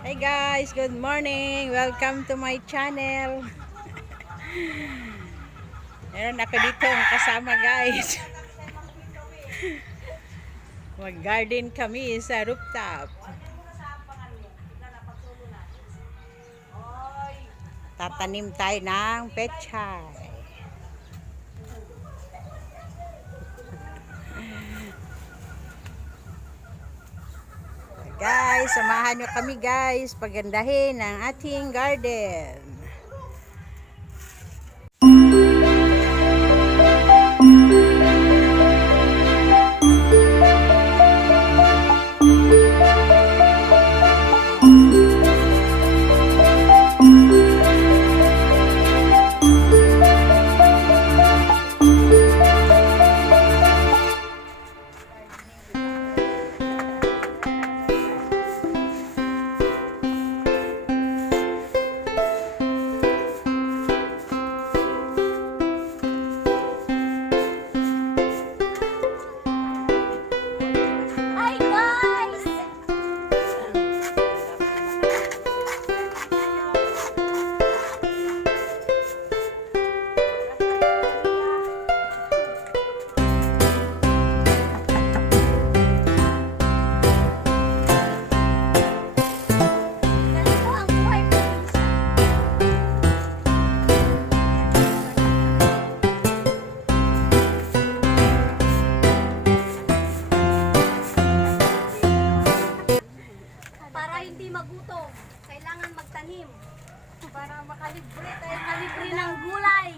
Hey guys, good morning. Welcome to my channel. Meron ako dito kasama guys. Mag-garden kami sa rooftop. Tatanim tayo ng pechay. Guys, samahan nyo kami guys, pagandahin ang ating garden. Magutom, kailangan magtanim para makalibre tayo ng gulay.